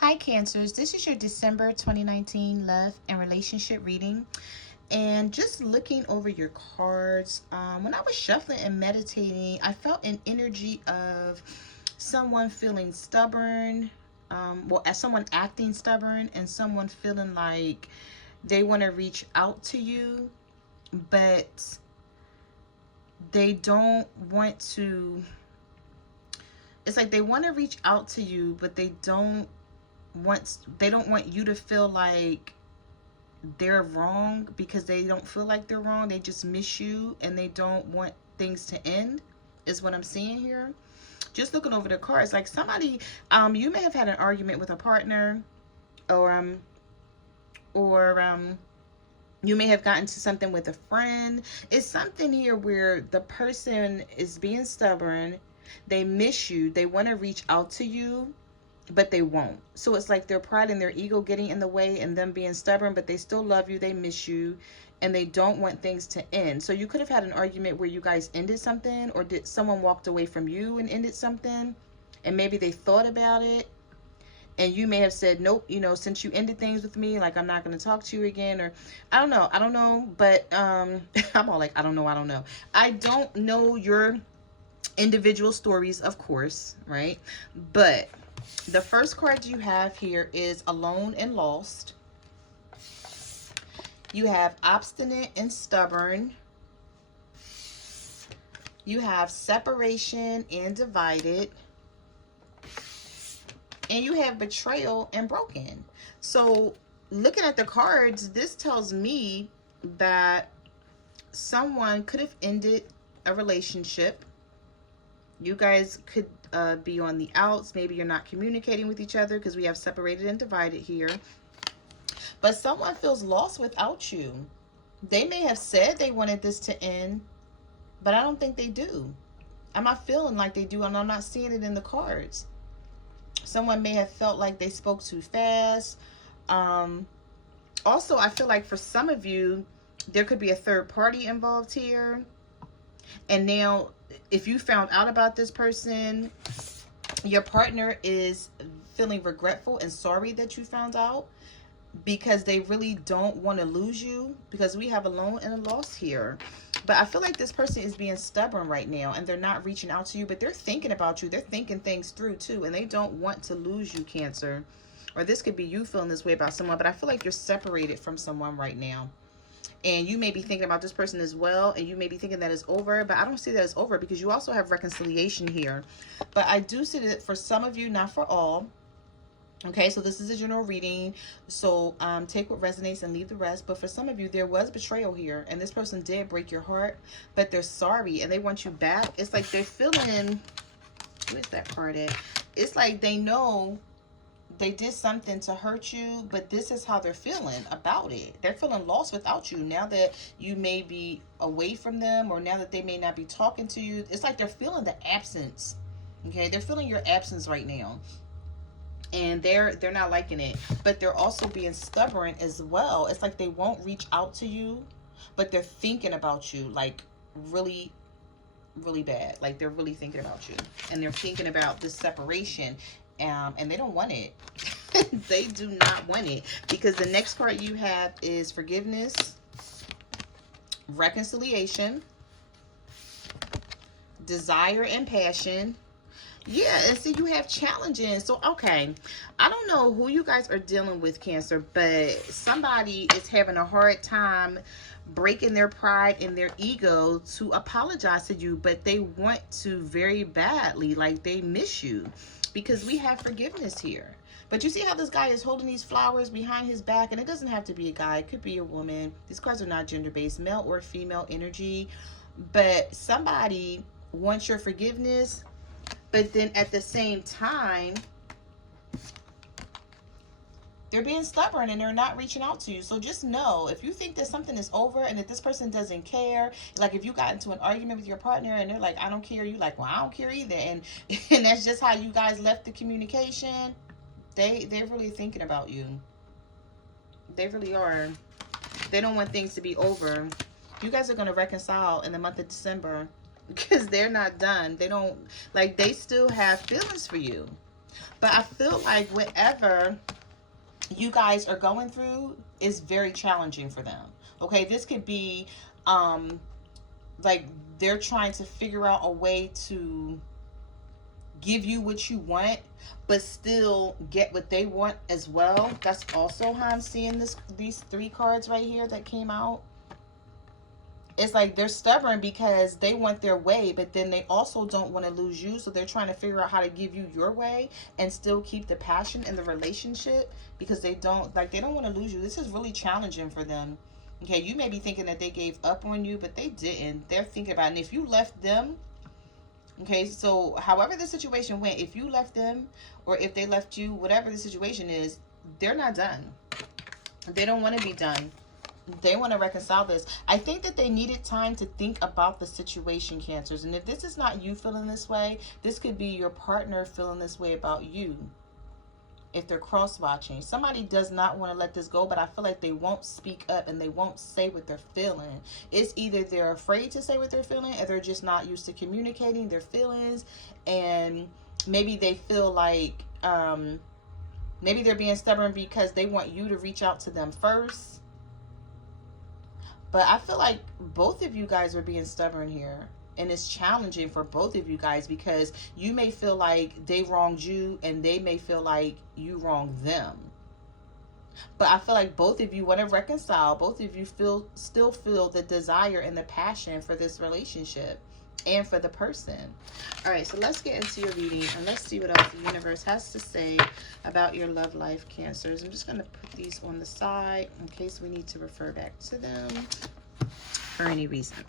Hi Cancers, this is your December 2019 love and relationship reading. And just looking over your cards, when I was shuffling and meditating, I felt an energy of someone feeling stubborn, as someone acting stubborn, and someone feeling like they want to reach out to you, but they don't want to. It's like they want to reach out to you, but they don't want you to feel like they're wrong, because they don't feel like they're wrong. They just miss you and they don't want things to end, is what I'm seeing here. Just looking over the cards, like somebody, you may have had an argument with a partner, or you may have gotten to something with a friend. It's something here where the person is being stubborn. They miss you. They want to reach out to you, but they won't. So it's like their pride and their ego getting in the way, and them being stubborn, but they still love you, they miss you, and they don't want things to end. So you could have had an argument where you guys ended something, or did someone walked away from you and ended something, and maybe they thought about it, and you may have said, nope, since you ended things with me, like, I'm not going to talk to you again. Or I don't know, but I'm all like, I don't know. I don't know your individual stories, of course, right? But the first card you have here is alone and lost. You have obstinate and stubborn. You have separation and divided. And you have betrayal and broken. So looking at the cards, this tells me that someone could have ended a relationship. You guys could be on the outs. Maybe you're not communicating with each other, because we have separated and divided here. But someone feels lost without you. They may have said they wanted this to end, but I don't think they do. I'm not feeling like they do, and I'm not seeing it in the cards. Someone may have felt like they spoke too fast. Also, I feel like for some of you, there could be a third party involved here. And now, if you found out about this person, your partner is feeling regretful and sorry that you found out, because they really don't want to lose you, because we have a alone and a loss here. But I feel like this person is being stubborn right now, and they're not reaching out to you, but they're thinking about you. They're thinking things through too, and they don't want to lose you, Cancer. Or this could be you feeling this way about someone, but I feel like you're separated from someone right now. And you may be thinking about this person as well, and you may be thinking that it's over, but I don't see that it's over, because you also have reconciliation here. But I do see that for some of you, not for all. Okay, so this is a general reading, so take what resonates and leave the rest. But for some of you, there was betrayal here, and this person did break your heart, but they're sorry and they want you back. It's like they're feeling, where's that part at? It's like they know they did something to hurt you, but this is how they're feeling about it. They're feeling lost without you, now that you may be away from them, or now that they may not be talking to you. It's like they're feeling the absence. Okay, they're feeling your absence right now, and they're not liking it. But they're also being stubborn as well. It's like they won't reach out to you, but they're thinking about you, like, really, really bad. Like, they're really thinking about you, and they're thinking about this separation, and they don't want it. They do not want it, because the next part you have is forgiveness, reconciliation, desire, and passion. Yeah, and see, you have challenges. So, okay, I don't know who you guys are dealing with, Cancer, but somebody is having a hard time breaking their pride and their ego to apologize to you, but they want to very badly. Like, they miss you, because we have forgiveness here. But you see how this guy is holding these flowers behind his back, and it doesn't have to be a guy. It could be a woman. These cards are not gender-based, male or female energy. But somebody wants your forgiveness, but then at the same time, they're being stubborn and they're not reaching out to you. So just know, if you think that something is over and that this person doesn't care, like if you got into an argument with your partner and they're like, I don't care, you like, well, I don't care either. And that's just how you guys left the communication. They're really thinking about you. They really are. They don't want things to be over. You guys are going to reconcile in the month of December, because they're not done. They don't, like, they still have feelings for you. But I feel like whatever you guys are going through is very challenging for them. Okay, this could be like they're trying to figure out a way to give you what you want but still get what they want as well. That's also how I'm seeing these three cards right here that came out. It's like they're stubborn because they want their way, but then they also don't want to lose you, so they're trying to figure out how to give you your way and still keep the passion in the relationship, because they don't want to lose you. This is really challenging for them. Okay, you may be thinking that they gave up on you, but they didn't. They're thinking about it. And if you left them, okay, so however the situation went, if you left them or if they left you, whatever the situation is, they're not done. They don't want to be done. They want to reconcile this. I think that they needed time to think about the situation, Cancers. And if this is not you feeling this way, this could be your partner feeling this way about you. If they're cross-watching, somebody does not want to let this go, but I feel like they won't speak up and they won't say what they're feeling. It's either they're afraid to say what they're feeling, or they're just not used to communicating their feelings, and maybe they feel like maybe they're being stubborn because they want you to reach out to them first. But I feel like both of you guys are being stubborn here. And it's challenging for both of you guys, because you may feel like they wronged you and they may feel like you wronged them. But I feel like both of you want to reconcile. Both of you still feel the desire and the passion for this relationship and for the person. All right, so let's get into your reading and let's see what else the universe has to say about your love life, Cancers. I'm just going to put these on the side in case we need to refer back to them for any reason.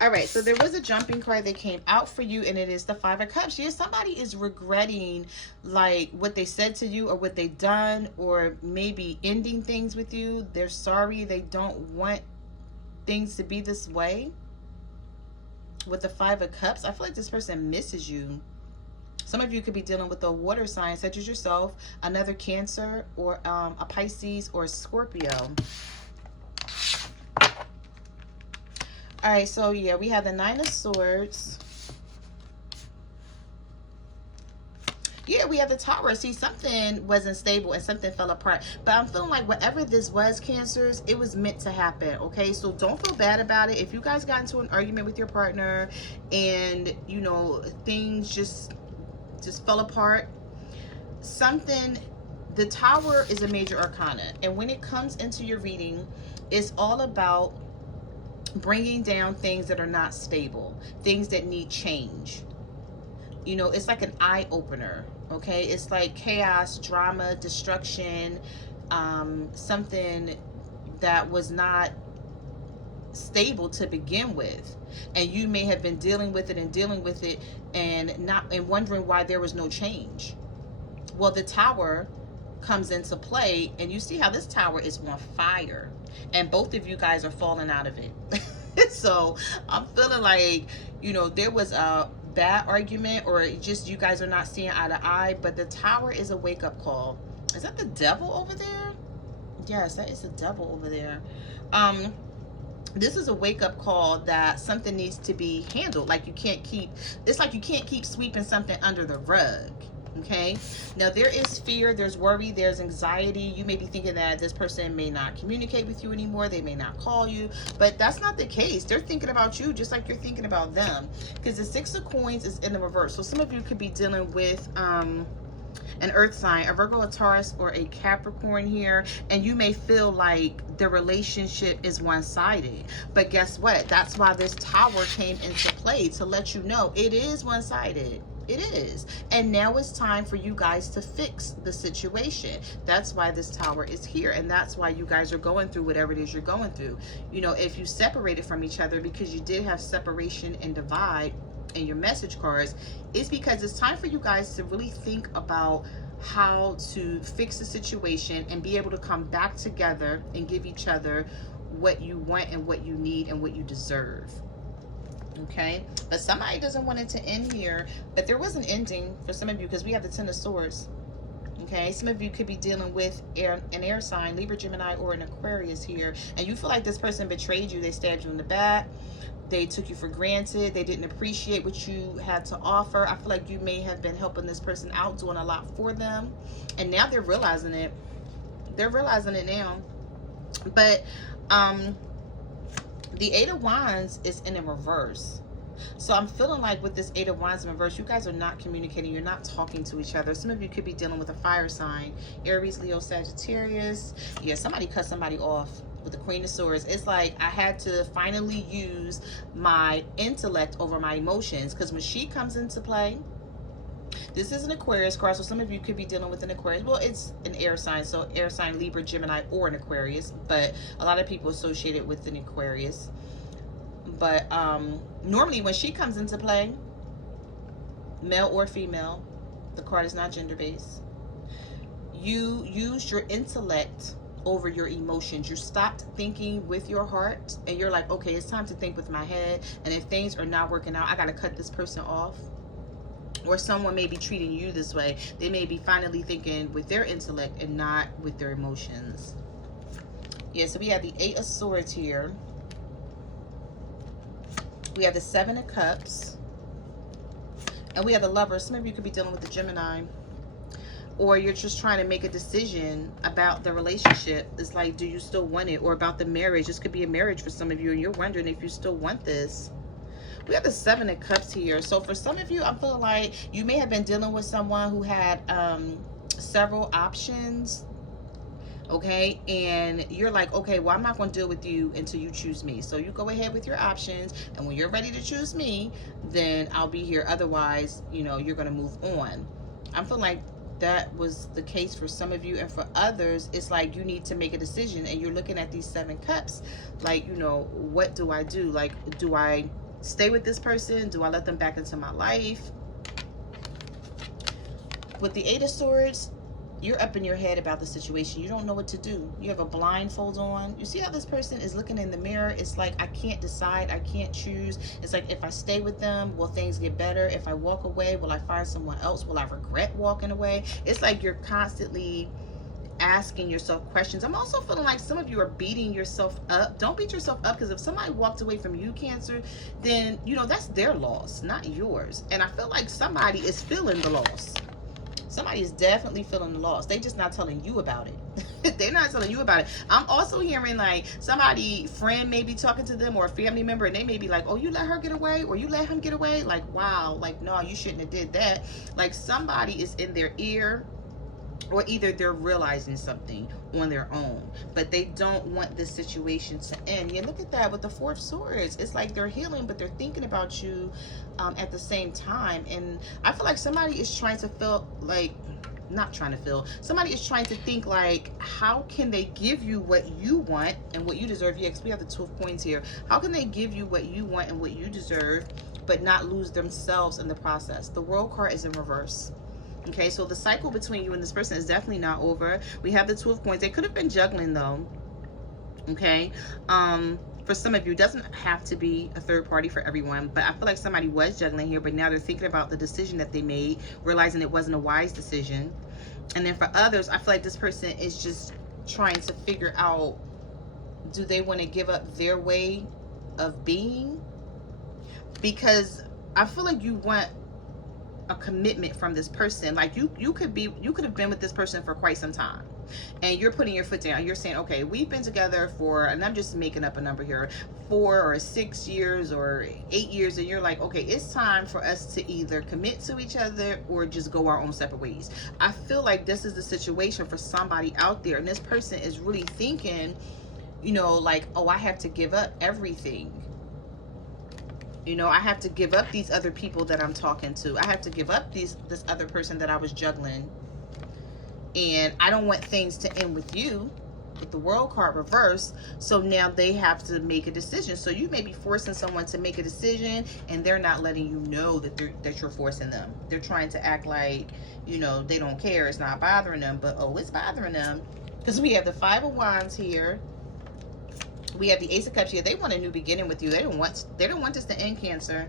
All right, so there was a jumping card that came out for you, and it is the Five of Cups. Yes, somebody is regretting like what they said to you or what they done, or maybe ending things with you. They're sorry. They don't want things to be this way. With the Five of Cups, I feel like this person misses you. Some of you could be dealing with a water sign such as yourself, another Cancer, or a Pisces or a Scorpio. All right, so yeah, we have the Nine of Swords. Yeah, we have the Tower. See, something wasn't stable and something fell apart. But I'm feeling like whatever this was, Cancers, it was meant to happen, okay? So don't feel bad about it. If you guys got into an argument with your partner and, you know, things just fell apart, the Tower is a major arcana. And when it comes into your reading, it's all about bringing down things that are not stable, things that need change. You know, it's like an eye-opener, okay? It's like chaos, drama, destruction, something that was not stable to begin with. And you may have been dealing with it and wondering why there was no change. Well, the Tower comes into play, and you see how this Tower is on fire. And both of you guys are falling out of it. So I'm feeling like, you know, there was a bad argument, or just you guys are not seeing eye to eye, but the Tower is a wake-up call. Is that the Devil over there? Yes, that is the Devil over there. This is a wake-up call that something needs to be handled. Like it's like you can't keep sweeping something under the rug. Okay, now there is fear, there's worry, there's anxiety. You may be thinking that this person may not communicate with you anymore, they may not call you, but that's not the case. They're thinking about you just like you're thinking about them, because the Six of Coins is in the reverse. So some of you could be dealing with an earth sign, a Virgo, a Taurus, or a Capricorn here, and you may feel like the relationship is one-sided. But guess what? That's why this Tower came into play, to let you know it is one-sided. It is. And now it's time for you guys to fix the situation. That's why this Tower is here. And that's why you guys are going through whatever it is you're going through. You know, if you separated from each other because you did have separation and divide in your message cards, it's because it's time for you guys to really think about how to fix the situation and be able to come back together and give each other what you want and what you need and what you deserve. Okay, but somebody doesn't want it to end here, but there was an ending for some of you, because we have the Ten of Swords. Okay, some of you could be dealing with an air sign, Libra, Gemini, or an Aquarius here, and you feel like this person betrayed you. They stabbed you in the back. They took you for granted. They didn't appreciate what you had to offer. I feel like you may have been helping this person out, doing a lot for them, and now they're realizing it. They're realizing it now. But the Eight of Wands is in a reverse. So I'm feeling like with this Eight of Wands in reverse, you guys are not communicating. You're not talking to each other. Some of you could be dealing with a fire sign. Aries, Leo, Sagittarius. Yeah, somebody cut somebody off with the Queen of Swords. It's like I had to finally use my intellect over my emotions. Because when she comes into play, this is an Aquarius card, so some of you could be dealing with an Aquarius. Well, it's an air sign, so air sign, Libra, Gemini, or an Aquarius. But a lot of people associate it with an Aquarius. But normally when she comes into play, male or female, the card is not gender-based. You used your intellect over your emotions. You stopped thinking with your heart, and you're like, okay, it's time to think with my head. And if things are not working out, I got to cut this person off. Or someone may be treating you this way. They may be finally thinking with their intellect and not with their emotions. Yeah, so we have the Eight of Swords here. We have the Seven of Cups. And we have the Lovers. Some of you could be dealing with the Gemini. Or you're just trying to make a decision about the relationship. It's like, do you still want it? Or about the marriage. This could be a marriage for some of you, and you're wondering if you still want this. We have the Seven of Cups here. So for some of you, I'm feeling like you may have been dealing with someone who had several options. Okay, and you're like, okay, well, I'm not going to deal with you until you choose me. So you go ahead with your options, and when you're ready to choose me, then I'll be here. Otherwise, you know, you're going to move on. I'm feeling like that was the case for some of you, and for others, it's like you need to make a decision, and you're looking at these Seven Cups, like, you know, what do I do? Like, do I stay with this person? Do I let them back into my life? With the Eight of Swords, you're up in your head about the situation. You don't know what to do. You have a blindfold on. You see how this person is looking in the mirror? It's like, I can't decide. I can't choose. It's like, if I stay with them, will things get better? If I walk away, will I find someone else? Will I regret walking away? It's like you're constantly asking yourself questions. I'm also feeling like some of you are beating yourself up. Don't beat yourself up, because if somebody walked away from you, Cancer, then, you know, that's their loss, not yours. And I feel like somebody is feeling the loss. Somebody is definitely feeling the loss. They just not telling you about it. They're not telling you about it. I'm also hearing like somebody, friend may be talking to them, or a family member, and they may be like, oh, you let her get away, or you let him get away. Like, wow, like, no, you shouldn't have did that. Like, somebody is in their ear, or either they're realizing something on their own, but they don't want this situation to end. Yeah, look at that with the Four of Swords. It's like they're healing, but they're thinking about you at the same time. And I feel like somebody is trying to feel like, not trying to feel, somebody is trying to think like, how can they give you what you want and what you deserve? Yeah, because we have the Two of Coins here. How can they give you what you want and what you deserve, but not lose themselves in the process? The World card is in reverse. Okay, so the cycle between you and this person is definitely not over. We have the Two of Coins. They could have been juggling though. Okay, for some of you, it doesn't have to be a third party for everyone, but I feel like somebody was juggling here, but now they're thinking about the decision that they made, realizing it wasn't a wise decision. And then for others, I feel like this person is just trying to figure out, do they want to give up their way of being? Because I feel like you want a commitment from this person. Like you could have been with this person for quite some time, and you're putting your foot down. You're saying, okay, we've been together for, and I'm just making up a number here, 4 or 6 years or 8 years, and you're like, okay, it's time for us to either commit to each other or just go our own separate ways. I feel like this is the situation for somebody out there, and this person is really thinking, you know, like, oh, I have to give up everything. You know, I have to give up these other people that I'm talking to. I have to give up this other person that I was juggling. And I don't want things to end with you, with the World card reversed. So now they have to make a decision. So you may be forcing someone to make a decision, and they're not letting you know that you're forcing them. They're trying to act like, you know, they don't care. It's not bothering them. But, oh, it's bothering them. Because we have the Five of Wands here. We have the Ace of Cups here. They want a new beginning with you. They don't want this to end, Cancer.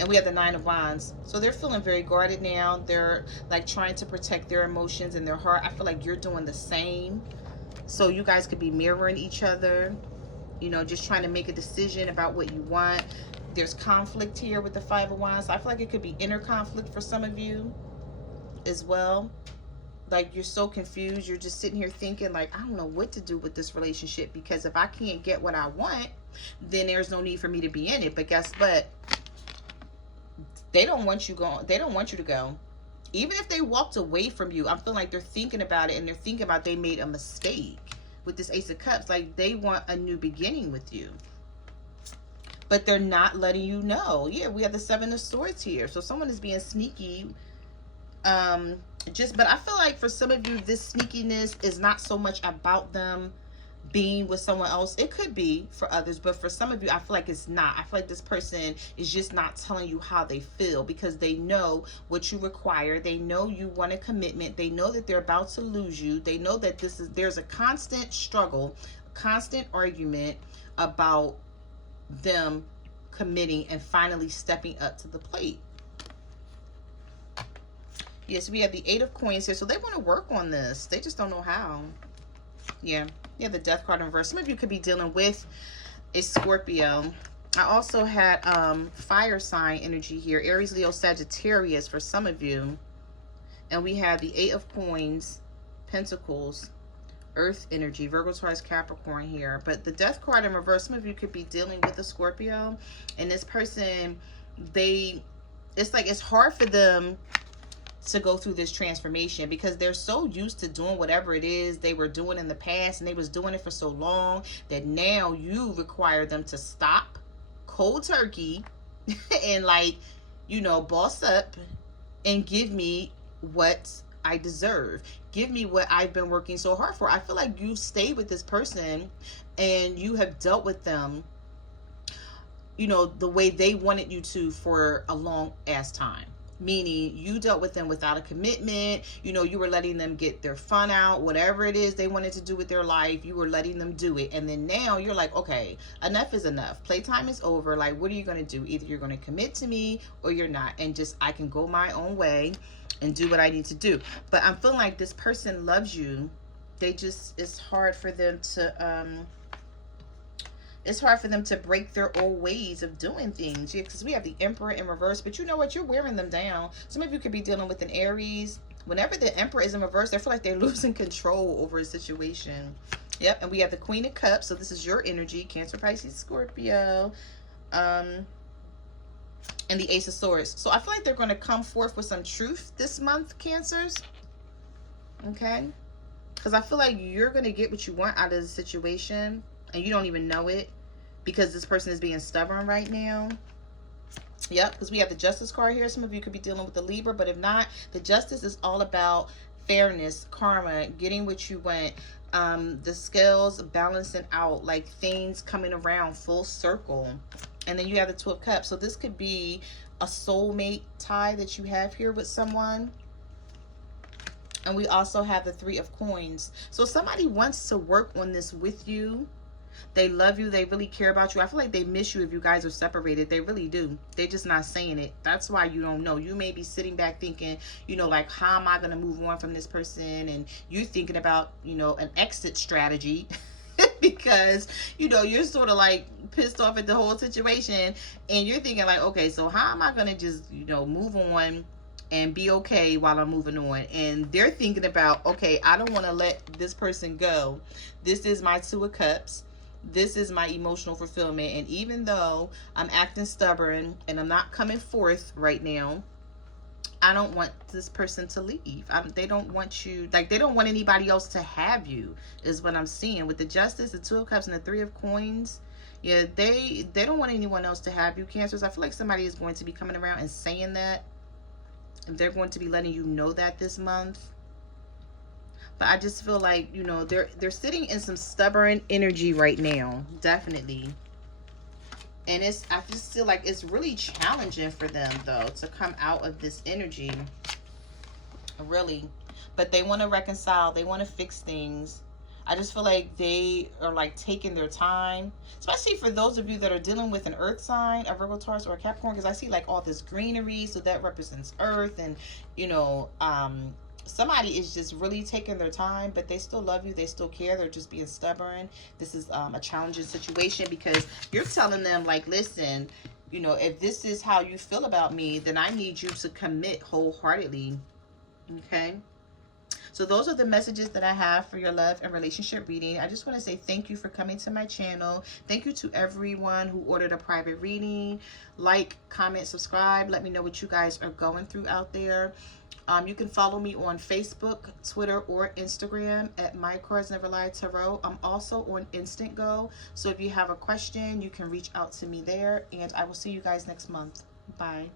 And we have the Nine of Wands. So they're feeling very guarded now. They're like trying to protect their emotions and their heart. I feel like you're doing the same. So you guys could be mirroring each other. You know, just trying to make a decision about what you want. There's conflict here with the Five of Wands. I feel like it could be inner conflict for some of you as well. Like, you're so confused. You're just sitting here thinking, like, I don't know what to do with this relationship, because if I can't get what I want, then there's no need for me to be in it. But guess what? They don't want you going. They don't want you to go. Even if they walked away from you, I'm feeling like they're thinking about it, and they're thinking about they made a mistake with this Ace of Cups. Like, they want a new beginning with you, but they're not letting you know. Yeah, we have the Seven of Swords here. So someone is being sneaky. But I feel like for some of you, this sneakiness is not so much about them being with someone else. It could be for others, but for some of you, I feel like it's not. I feel like this person is just not telling you how they feel, because they know what you require. They know you want a commitment. They know that they're about to lose you. They know that there's a constant struggle, constant argument about them committing and finally stepping up to the plate. Yes, we have the Eight of Coins here. So they want to work on this. They just don't know how. Yeah. Yeah, the Death card in reverse. Some of you could be dealing with a Scorpio. I also had fire sign energy here. Aries, Leo, Sagittarius for some of you. And we have the Eight of Coins, Pentacles, Earth energy, Virgo, Taurus, Capricorn here. But the Death card in reverse, some of you could be dealing with a Scorpio. And this person, it's like it's hard for them to go through this transformation, because they're so used to doing whatever it is they were doing in the past, and they was doing it for so long that now you require them to stop cold turkey and, like, you know, boss up and give me what I deserve. Give me what I've been working so hard for. I feel like you stayed with this person and you have dealt with them, you know, the way they wanted you to for a long ass time. Meaning you dealt with them without a commitment. You know, you were letting them get their fun out, whatever it is they wanted to do with their life, you were letting them do it. And then now you're like, okay, enough is enough. Playtime is over. Like, what are you going to do? Either you're going to commit to me or you're not. And just, I can go my own way and do what I need to do. But I'm feeling like this person loves you. They just, it's hard for them to break their old ways of doing things. Yeah, because we have the Emperor in reverse, but you know what? You're wearing them down. Some of you could be dealing with an Aries. Whenever the Emperor is in reverse, I feel like they're losing control over a situation. Yep, and we have the Queen of Cups. So this is your energy, Cancer, Pisces, Scorpio. And the Ace of Swords. So I feel like they're going to come forth with some truth this month, Cancers. Okay? Because I feel like you're going to get what you want out of the situation, and you don't even know it, because this person is being stubborn right now. Yep, because we have the Justice card here. Some of you could be dealing with the Libra, but if not, the Justice is all about fairness, karma, getting what you want, the scales balancing out, like things coming around full circle. And then you have the Two of Cups. So this could be a soulmate tie that you have here with someone. And we also have the Three of Coins. So somebody wants to work on this with you. They love you. They really care about you. I feel like they miss you if you guys are separated. They really do. They're just not saying it. That's why you don't know. You may be sitting back thinking, you know, like, how am I going to move on from this person? And you're thinking about, you know, an exit strategy because, you know, you're sort of like pissed off at the whole situation. And you're thinking like, okay, so how am I going to just, you know, move on and be okay while I'm moving on? And they're thinking about, okay, I don't want to let this person go. This is my Two of Cups. This is my emotional fulfillment. And even though I'm acting stubborn and I'm not coming forth right now, I don't want this person to leave. They don't want you, like, they don't want anybody else to have you, is what I'm seeing. With the Justice, the Two of Cups, and the Three of Coins, yeah, they don't want anyone else to have you, Cancers. I feel like somebody is going to be coming around and saying that. And they're going to be letting you know that this month. But I just feel like, you know, they're sitting in some stubborn energy right now. Definitely. And I just feel like it's really challenging for them, though, to come out of this energy. Really. But they want to reconcile. They want to fix things. I just feel like they are, like, taking their time. Especially for those of you that are dealing with an earth sign, a Virgo, Taurus, or a Capricorn. Because I see, like, all this greenery. So that represents earth. And, you know, somebody is just really taking their time, but they still love you, they still care, they're just being stubborn. This is a challenging situation because you're telling them, like, listen, you know, if this is how you feel about me, then I need you to commit wholeheartedly. Okay, so those are the messages that I have for your love and relationship reading. I just want to say thank you for coming to my channel. Thank you to everyone who ordered a private reading. Like, comment, subscribe. Let me know what you guys are going through out there. You can follow me on Facebook, Twitter, or Instagram at My Cards Never Lie Tarot. I'm also on Instant Go, so if you have a question, you can reach out to me there, and I will see you guys next month. Bye.